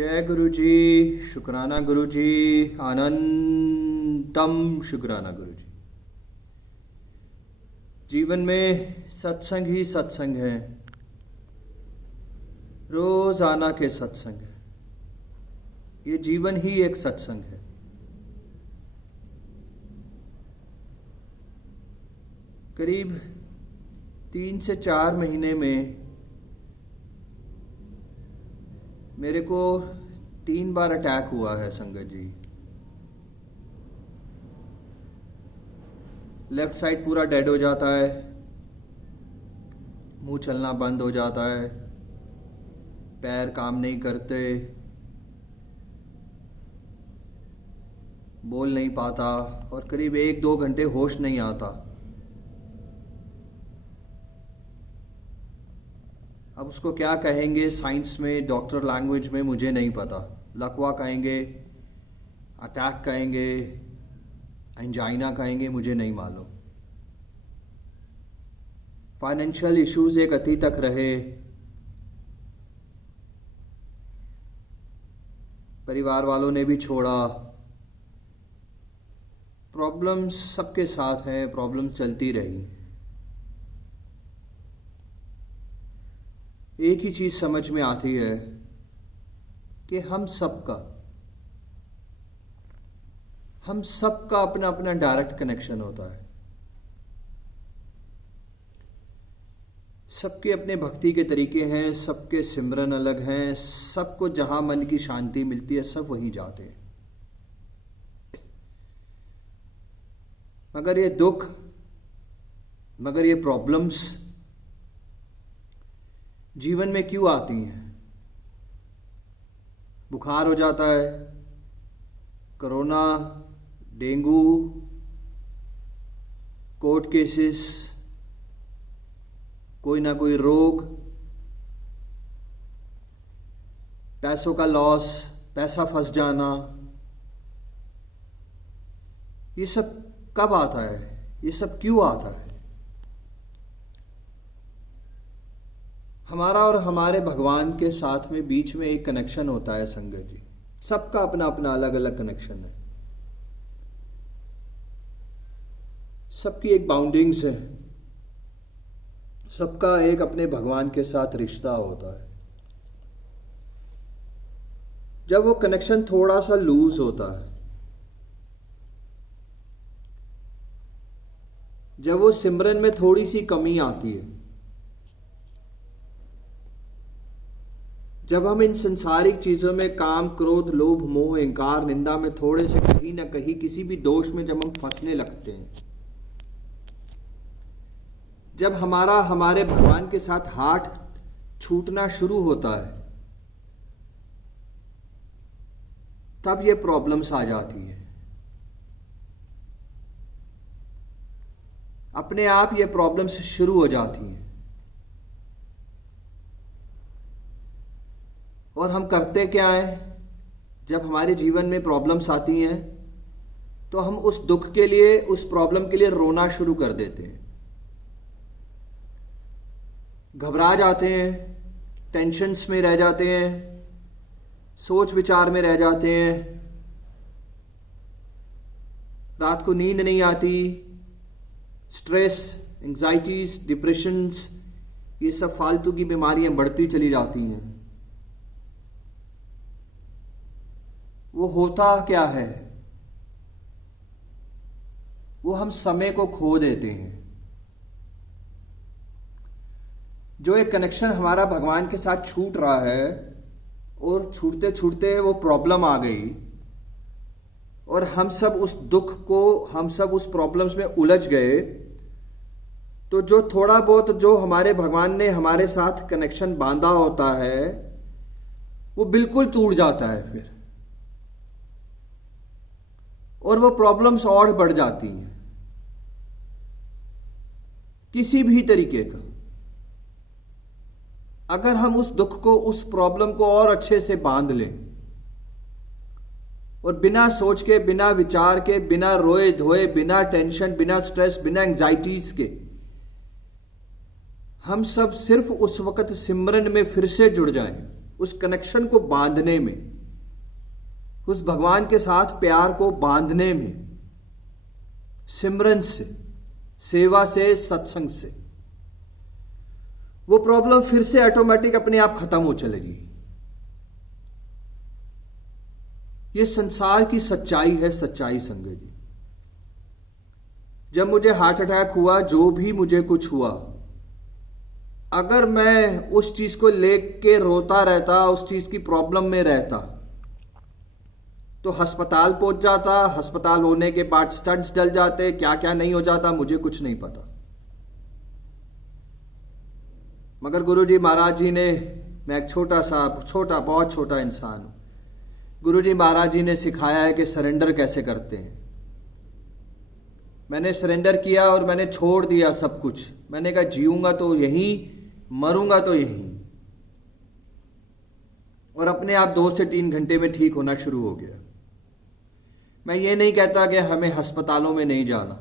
जय गुरु जी, शुक्राना गुरु जी, अनंतम शुक्राना गुरु जी। जीवन में सत्संग ही सत्संग है, रोजाना के सत्संग है। ये जीवन ही एक सत्संग है। करीब 3 से 4 महीने में मेरे को 3 बार अटैक हुआ है संगत जी। लेफ्ट साइड पूरा डेड हो जाता है, मुंह चलना बंद हो जाता है, पैर काम नहीं करते, बोल नहीं पाता और करीब 1-2 घंटे होश नहीं आता। अब उसको क्या कहेंगे साइंस में, डॉक्टर लैंग्वेज में, मुझे नहीं पता। लकवा कहेंगे, अटैक कहेंगे, एंजाइना कहेंगे, मुझे नहीं मालूम। फाइनेंशियल इश्यूज एक अति तक रहे, परिवार वालों ने भी छोड़ा। प्रॉब्लम्स सबके साथ हैं, प्रॉब्लम्स चलती रही। एक ही चीज समझ में आती है कि हम सबका अपना अपना डायरेक्ट कनेक्शन होता है। सबके अपने भक्ति के तरीके हैं, सबके सिमरन अलग हैं, सबको जहां मन की शांति मिलती है सब वहीं जाते हैं। मगर ये दुख, मगर ये प्रॉब्लम्स जीवन में क्यों आती हैं? बुखार हो जाता है, कोरोना, डेंगू, कोर्ट केसेस, कोई ना कोई रोग, पैसों का लॉस, पैसा फंस जाना, ये सब कब आता है? ये सब क्यों आता है? हमारा और हमारे भगवान के साथ में बीच में एक कनेक्शन होता है संगत जी। सबका अपना अपना अलग अलग कनेक्शन है, सबकी एक बाउंडिंग्स है, सबका एक अपने भगवान के साथ रिश्ता होता है। जब वो कनेक्शन थोड़ा सा लूज होता है, जब वो सिमरन में थोड़ी सी कमी आती है, जब हम इन संसारिक चीजों में काम, क्रोध, लोभ, मोह, अहंकार, निंदा में थोड़े से कहीं ना कहीं किसी भी दोष में जब हम फंसने लगते हैं, जब हमारे भगवान के साथ हाथ छूटना शुरू होता है, तब ये प्रॉब्लम्स आ जाती है। अपने आप ये प्रॉब्लम्स शुरू हो जाती हैं। और हम करते क्या है? जब हमारे जीवन में प्रॉब्लम्स आती हैं तो हम उस दुख के लिए, उस प्रॉब्लम के लिए रोना शुरू कर देते हैं, घबरा जाते हैं, टेंशन्स में रह जाते हैं, सोच विचार में रह जाते हैं, रात को नींद नहीं आती, स्ट्रेस, एंजाइटीज, डिप्रेशंस, ये सब फालतू की बीमारियां बढ़ती चली जाती हैं। वो होता क्या है? वो हम समय को खो देते हैं। जो एक कनेक्शन हमारा भगवान के साथ छूट रहा है और छूटते छूटते वो प्रॉब्लम आ गई और हम सब उस दुख को, हम सब उस प्रॉब्लम्स में उलझ गए, तो जो थोड़ा बहुत जो हमारे भगवान ने हमारे साथ कनेक्शन बांधा होता है वो बिल्कुल टूट जाता है फिर, और वो प्रॉब्लम्स और बढ़ जाती हैं किसी भी तरीके का। अगर हम उस दुख को, उस प्रॉब्लम को और अच्छे से बांध लें और बिना सोच के, बिना विचार के, बिना रोए धोए, बिना टेंशन, बिना स्ट्रेस, बिना एंजाइटीज के, हम सब सिर्फ उस वक्त सिमरन में फिर से जुड़ जाएं, उस कनेक्शन को बांधने में। उस भगवान के साथ प्यार को बांधने में, सिमरन से, सेवा से, सत्संग से, वो प्रॉब्लम फिर से ऑटोमेटिक अपने आप खत्म हो चलेगी। ये संसार की सच्चाई है, सच्चाई संगत जी। जब मुझे हार्ट अटैक हुआ, जो भी मुझे कुछ हुआ, अगर मैं उस चीज को लेके रोता रहता, उस चीज की प्रॉब्लम में रहता, तो अस्पताल पहुंच जाता। अस्पताल होने के बाद स्टंट्स डल जाते, क्या क्या नहीं हो जाता मुझे कुछ नहीं पता। मगर गुरुजी महाराज जी ने, मैं एक बहुत छोटा इंसान हूं, गुरुजी महाराज जी ने सिखाया है कि सरेंडर कैसे करते हैं। मैंने सरेंडर किया और मैंने छोड़ दिया सब कुछ। मैंने कहा जीऊंगा तो यहीं, मरूंगा तो यहीं, और अपने आप 2 से 3 घंटे में ठीक होना शुरू हो गया। मैं ये नहीं कहता कि हमें अस्पतालों में नहीं जाना,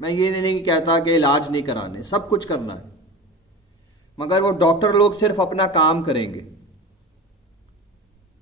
मैं ये नहीं कहता कि इलाज नहीं कराने, सब कुछ करना है, मगर वो डॉक्टर लोग सिर्फ अपना काम करेंगे।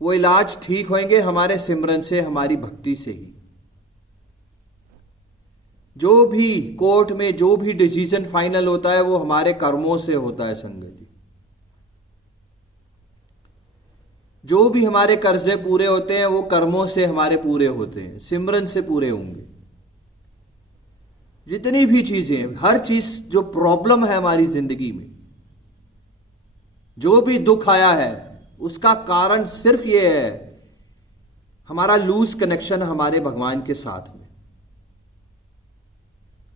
वो इलाज ठीक होंगे हमारे सिमरन से, हमारी भक्ति से ही। जो भी कोर्ट में जो भी डिसीजन फाइनल होता है वो हमारे कर्मों से होता है संगत जी। जो भी हमारे कर्जे पूरे होते हैं वो कर्मों से हमारे पूरे होते हैं, सिमरन से पूरे होंगे। जितनी भी चीजें, हर चीज जो प्रॉब्लम है हमारी जिंदगी में, जो भी दुख आया है, उसका कारण सिर्फ ये है हमारा लूज कनेक्शन हमारे भगवान के साथ में।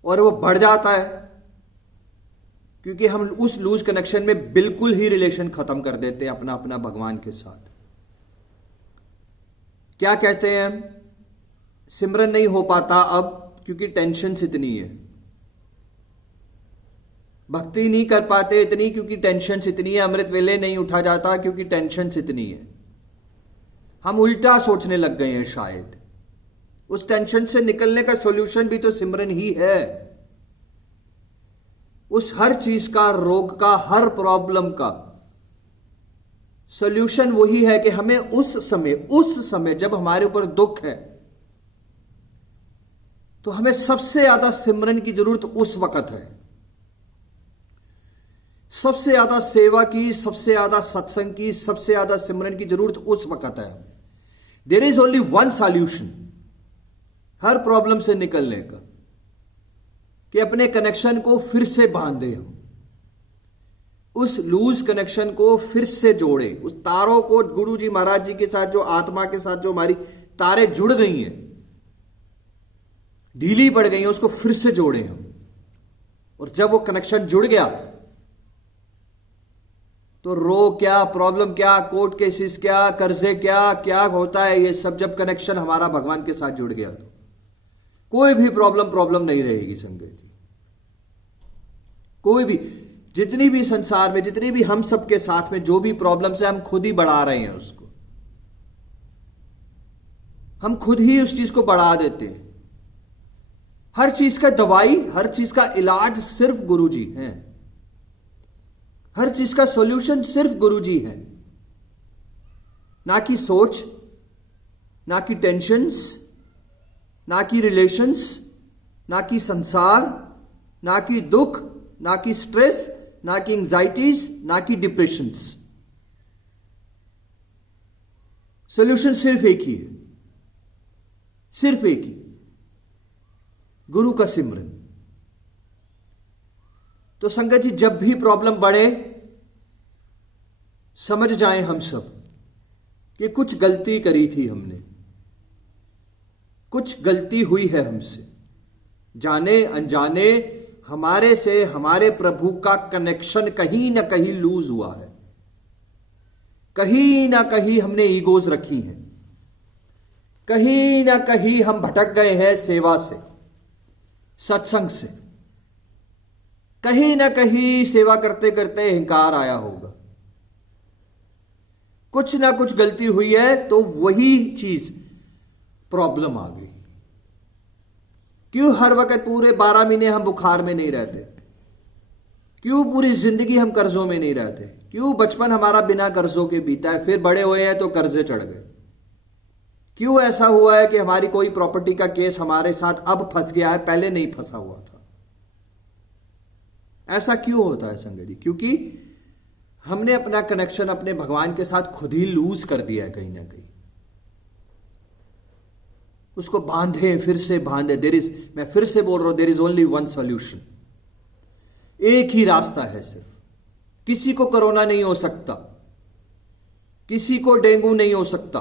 और वो बढ़ जाता है क्योंकि हम उस लूज कनेक्शन में बिल्कुल ही रिलेशन खत्म कर देते हैं अपना अपना भगवान के साथ। क्या कहते हैं हम, सिमरन नहीं हो पाता अब क्योंकि टेंशन इतनी है। भक्ति नहीं कर पाते इतनी क्योंकि टेंशन इतनी है। अमृत वेले नहीं उठा जाता क्योंकि टेंशन इतनी है। हम उल्टा सोचने लग गए हैं शायद। उस टेंशन से निकलने का सॉल्यूशन भी तो सिमरन ही है। उस हर चीज का, रोग का, हर प्रॉब्लम का सॉल्यूशन वही है कि हमें उस समय जब हमारे ऊपर दुख है तो हमें सबसे ज्यादा सिमरन की जरूरत उस वक्त है। सबसे ज्यादा सेवा की, सबसे ज्यादा सत्संग की, सबसे ज्यादा सिमरन की जरूरत उस वक्त है। There is only one solution हर प्रॉब्लम से निकलने का, कि अपने कनेक्शन को फिर से बांधे हम, उस लूज कनेक्शन को फिर से जोड़े, उस तारों को गुरु जी महाराज जी के साथ, जो आत्मा के साथ जो हमारी तारे जुड़ गई हैं, ढीली पड़ गई हैं, उसको फिर से जोड़े हम। और जब वो कनेक्शन जुड़ गया तो रोग क्या, प्रॉब्लम क्या, कोर्ट केसेस क्या, कर्जे क्या क्या होता है, ये सब जब कनेक्शन हमारा भगवान के साथ जुड़ गया तो कोई भी प्रॉब्लम नहीं रहेगी संगत जी। कोई भी, जितनी भी संसार में, जितनी भी हम सबके साथ में जो भी प्रॉब्लम्स है, हम खुद ही बढ़ा रहे हैं उसको। हम खुद ही उस चीज को बढ़ा देते हैं। हर चीज का दवाई, हर चीज का इलाज सिर्फ गुरु जी हैं। हर चीज का सॉल्यूशन सिर्फ गुरु जी है। ना कि सोच, ना कि टेंशन्स, ना कि रिलेशंस, ना कि संसार, ना कि दुख, ना कि स्ट्रेस, ना कि एंजाइटीज, ना कि डिप्रेशंस। सॉल्यूशन सिर्फ एक ही है, सिर्फ एक ही, गुरु का सिमरन। तो संगत जी, जब भी प्रॉब्लम बढ़े, समझ जाएं हम सब कि कुछ गलती करी थी हमने, कुछ गलती हुई है हमसे, जाने अनजाने हमारे से हमारे प्रभु का कनेक्शन कहीं ना कहीं लूज हुआ है। कहीं ना कहीं हमने ईगोज रखी हैं, कहीं ना कहीं हम भटक गए हैं सेवा से, सत्संग से, कहीं ना कहीं सेवा करते करते अहंकार आया होगा। कुछ ना कुछ गलती हुई है तो वही चीज प्रॉब्लम आ गई। क्यों हर वक्त पूरे 12 महीने हम बुखार में नहीं रहते? क्यों पूरी जिंदगी हम कर्जों में नहीं रहते? क्यों बचपन हमारा बिना कर्जों के बीता है, फिर बड़े हुए हैं तो कर्जे चढ़ गए? क्यों ऐसा हुआ है कि हमारी कोई प्रॉपर्टी का केस हमारे साथ अब फंस गया है, पहले नहीं फंसा हुआ था? ऐसा क्यों होता है संगत जी? क्योंकि हमने अपना कनेक्शन अपने भगवान के साथ खुद ही लूज कर दिया है कहीं ना कहीं। उसको बांधे, फिर से बांधे। मैं फिर से बोल रहा हूं, there is only one solution. एक ही रास्ता है सिर्फ। किसी को कोरोना नहीं हो सकता, किसी को डेंगू नहीं हो सकता,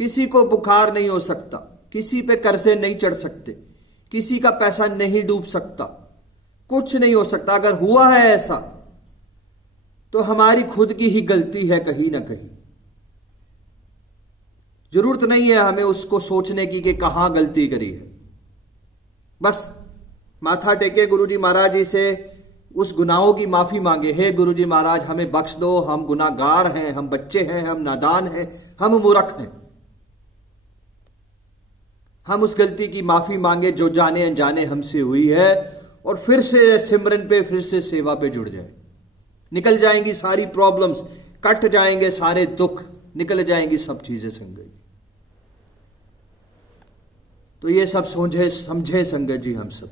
किसी को बुखार नहीं हो सकता, किसी पे कर्जे नहीं चढ़ सकते, किसी का पैसा नहीं डूब सकता, कुछ नहीं हो सकता। अगर हुआ है ऐसा तो हमारी खुद की ही गलती है कहीं ना कहीं। जरूरत नहीं है हमें उसको सोचने की कि कहां गलती करी है। बस माथा टेके गुरुजी महाराज जी से उस गुनाहों की माफी मांगे। हे गुरुजी महाराज, हमें बख्श दो, हम गुनाहगार हैं, हम बच्चे हैं, हम नादान हैं, हम मूर्ख हैं। हम उस गलती की माफी मांगे जो जाने अनजाने हमसे हुई है, और फिर से सिमरन पे, फिर से सेवा पे जुड़ जाए। निकल जाएंगी सारी प्रॉब्लम्स, कट जाएंगे सारे दुख, निकल जाएंगी सब चीजें संगत। तो ये सब समझे संगत जी हम सब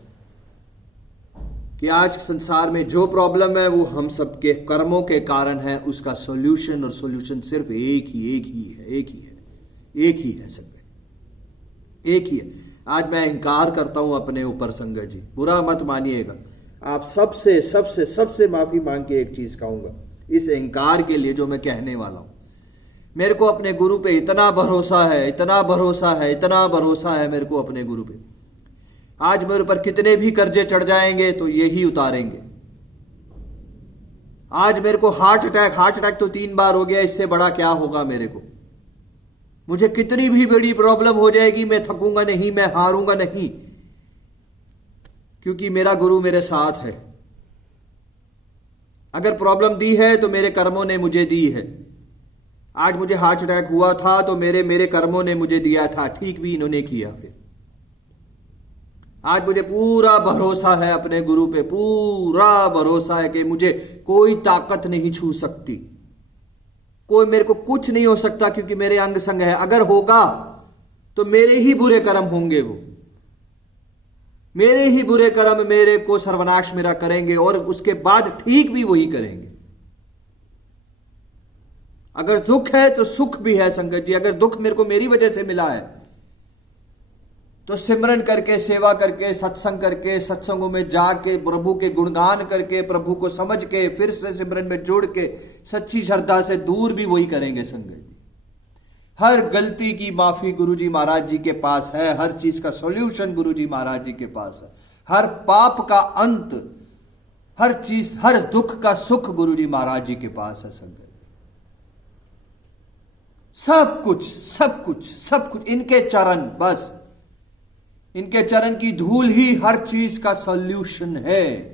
कि आज संसार में जो प्रॉब्लम है वो हम सब के कर्मों के कारण है। उसका सॉल्यूशन, और सॉल्यूशन सिर्फ एक ही है संगत, एक ही है। आज मैं इंकार करता हूं अपने ऊपर संगत जी, बुरा मत मानिएगा। आप सबसे माफी मांग के एक चीज कहूंगा इस इंकार के लिए जो मैं कहने वाला हूं। मेरे को अपने गुरु पे इतना भरोसा है मेरे को अपने गुरु पे। आज मेरे ऊपर कितने भी कर्जे चढ़ जाएंगे तो यही उतारेंगे। आज मेरे को हार्ट अटैक तो 3 बार हो गया, इससे बड़ा क्या होगा मेरे को। मुझे कितनी भी बड़ी प्रॉब्लम हो जाएगी, मैं थकूंगा नहीं, मैं हारूंगा नहीं, क्योंकि मेरा गुरु मेरे साथ है। अगर प्रॉब्लम दी है तो मेरे कर्मों ने मुझे दी है। आज मुझे हार्ट अटैक हुआ था तो मेरे कर्मों ने मुझे दिया था, ठीक भी इन्होंने किया। फिर आज मुझे पूरा भरोसा है अपने गुरु पे, पूरा भरोसा है कि मुझे कोई ताकत नहीं छू सकती, कोई मेरे को कुछ नहीं हो सकता, क्योंकि मेरे अंग संग है। अगर होगा तो मेरे ही बुरे कर्म होंगे, वो मेरे ही बुरे कर्म मेरे को सर्वनाश मेरा करेंगे, और उसके बाद ठीक भी वही करेंगे। अगर दुख है तो सुख भी है संगत जी। अगर दुख मेरे को मेरी वजह से मिला है तो सिमरन करके, सेवा करके, सत्संग करके, सत्संगों में जाके, प्रभु के गुणगान करके, प्रभु को समझ के, फिर से सिमरन में जुड़ के, सच्ची श्रद्धा से दूर भी वही करेंगे संगत जी। हर गलती की माफी गुरुजी महाराज जी के पास है, हर चीज का सॉल्यूशन गुरुजी महाराज जी के पास है, हर पाप का अंत, हर चीज, हर दुख का सुख गुरुजी महाराज जी के पास है संगत। सब कुछ इनके चरण, बस इनके चरण की धूल ही हर चीज का सॉल्यूशन है।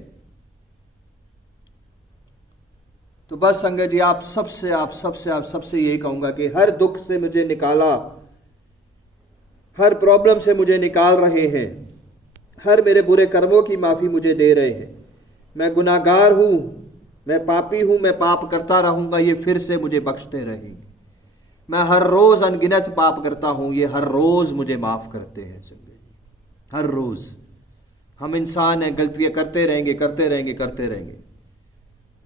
तो बस संगत जी, आप सबसे यही कहूंगा कि हर दुख से मुझे निकाला, हर प्रॉब्लम से मुझे निकाल रहे हैं, हर मेरे बुरे कर्मों की माफी मुझे दे रहे हैं। मैं गुनाहगार हूं, मैं पापी हूं, मैं पाप करता रहूंगा, ये फिर से मुझे बख्शते रहेंगे। मैं हर रोज अनगिनत पाप करता हूं, ये हर रोज मुझे माफ करते हैं संगत। हर रोज हम इंसान हैं, गलतियां करते रहेंगे।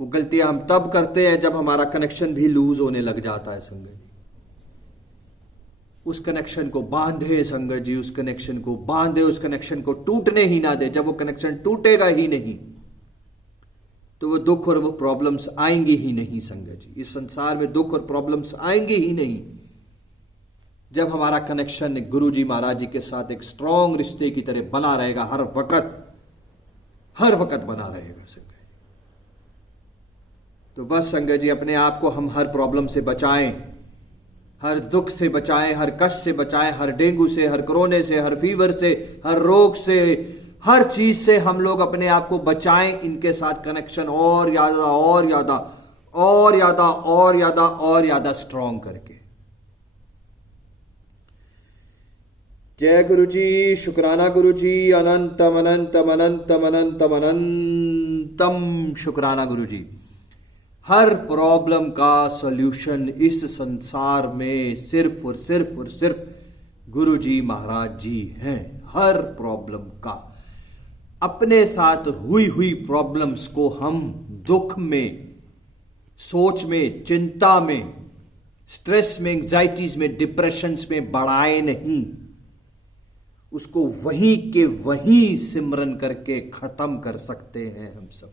वो गलतियां हम तब करते हैं जब हमारा कनेक्शन भी लूज होने लग जाता है संगत। उस कनेक्शन को बांधे संगत जी, उस कनेक्शन को टूटने ही ना दे। जब वो कनेक्शन टूटेगा ही नहीं तो वो दुख और वो प्रॉब्लम्स आएंगी ही नहीं संगत जी। इस संसार में दुख और प्रॉब्लम्स आएंगी ही नहीं जब हमारा कनेक्शन गुरु जी महाराज जी के साथ एक स्ट्रॉन्ग रिश्ते की तरह बना रहेगा, हर वक्त बना रहेगा संगत। तो बस संगत जी, अपने आप को हम हर प्रॉब्लम से बचाएं, हर दुख से बचाएं, हर कष्ट से बचाएं, हर डेंगू से, हर कोरोना से, हर फीवर से, हर रोग से, हर चीज से हम लोग अपने आप को बचाएं। इनके साथ कनेक्शन और ज्यादा स्ट्रॉन्ग करके। जय गुरु जी, शुक्राना गुरु जी, अनंतम शुक्राना गुरु जी। हर प्रॉब्लम का सॉल्यूशन इस संसार में सिर्फ और सिर्फ और सिर्फ गुरु जी महाराज जी हैं। हर प्रॉब्लम का, अपने साथ हुई हुई प्रॉब्लम्स को हम दुख में, सोच में, चिंता में, स्ट्रेस में, एंजाइटीज में, डिप्रेशंस में बढ़ाए नहीं, उसको वहीं के वहीं सिमरन करके खत्म कर सकते हैं हम सब।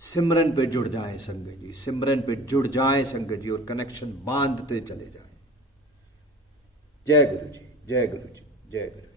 सिमरन पे जुड़ जाएं संगत जी, सिमरन पे जुड़ जाएं संगत जी, और कनेक्शन बांधते चले जाएं। जय गुरु जी, जय गुरु जी, जय गुरु।